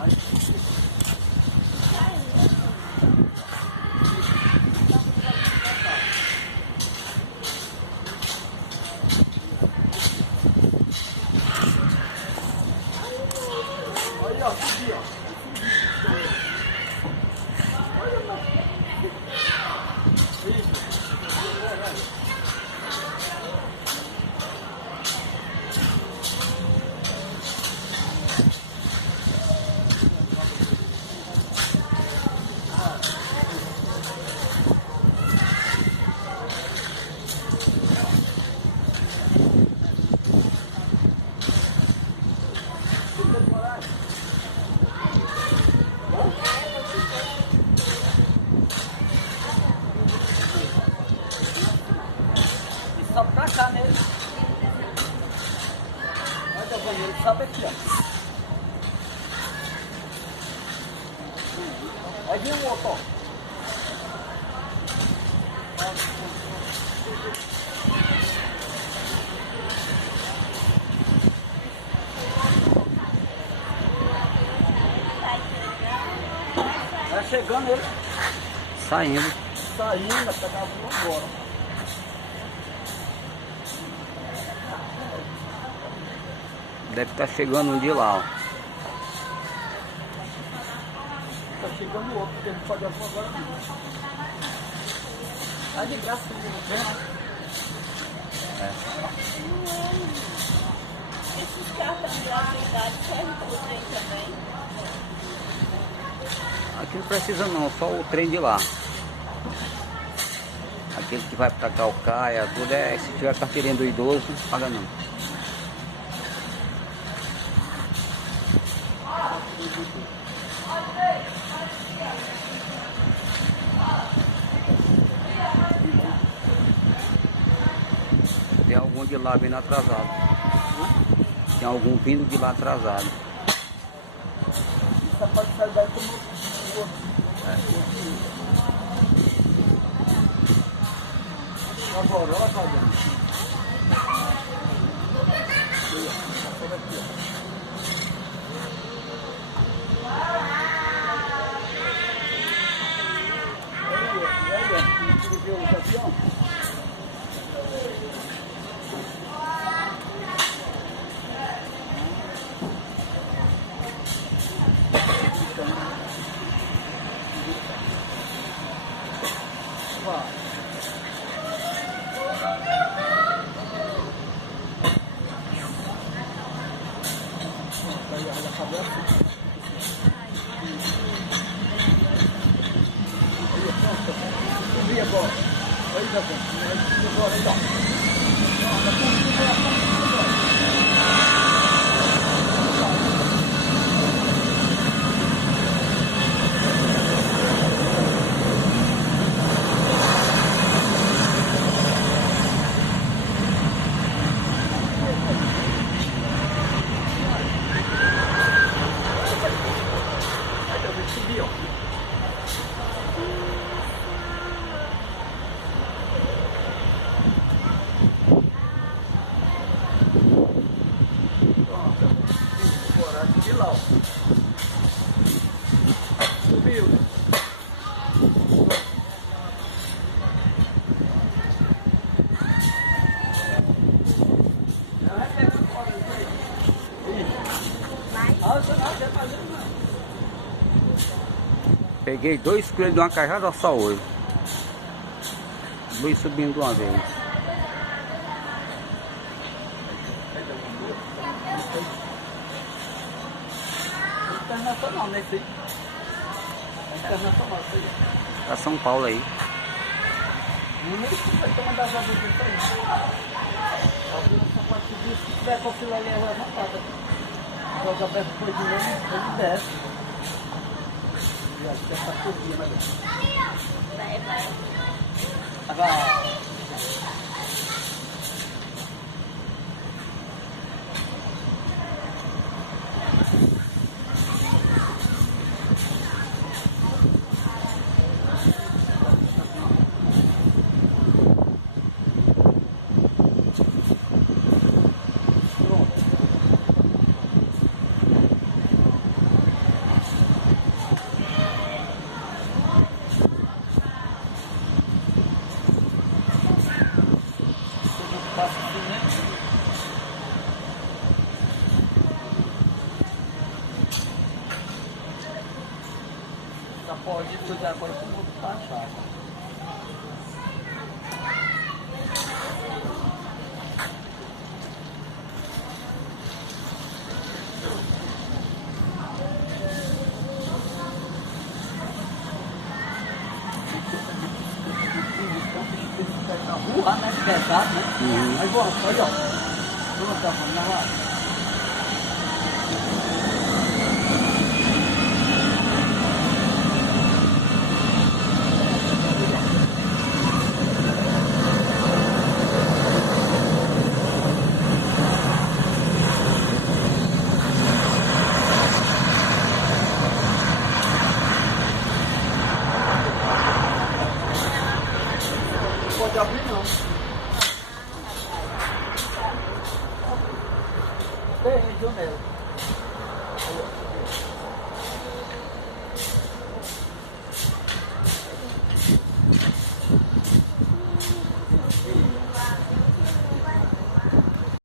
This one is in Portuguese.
Olha, ó, subi, ó. Só pra cá nele. Olha o banheiro, sobe aqui, ó. Aí vem o outro, ó. Vai chegando ele. Saindo. Saindo, vai pegar a rua agora. Deve estar chegando um de lá, ó. Tá chegando outro, porque ele pode ir agora. Tá de graça, não tem, né? Esses carros de gratuidade servem para o trem também? Aqui não precisa não, só o trem de lá. Aquele que vai pra Calcaia, tudo é, se tiver carteirinha do idoso, não paga não. Tem algum de lá vindo atrasado. Tem algum vindo de lá atrasado. Só pode sair daí como o outro. Agora, olha, Claudiano. Viu o avião? Subir agora. Aí já vem. Agora aí, ó. Subir, ó. De lá, ó. Subiu. Peguei 2 coelhos de uma cajada só hoje. 2 subindo de uma vez. Internacional, né? Isso aí. É internacional, isso aí. Pra São Paulo aí. Vai tomar das abas disso aí. A partir disso, se tiver com a fila ali, é levantada. Joga aberto por de novo, ele desce. E acho que essa corrida, mas... Vai. Agora... pode cuidar agora com o outro fachada. Na rua, né? Pesado, né? Aí, bom, olha, ó. Vamos dar uma lá. Pode abrir não. Tem janela.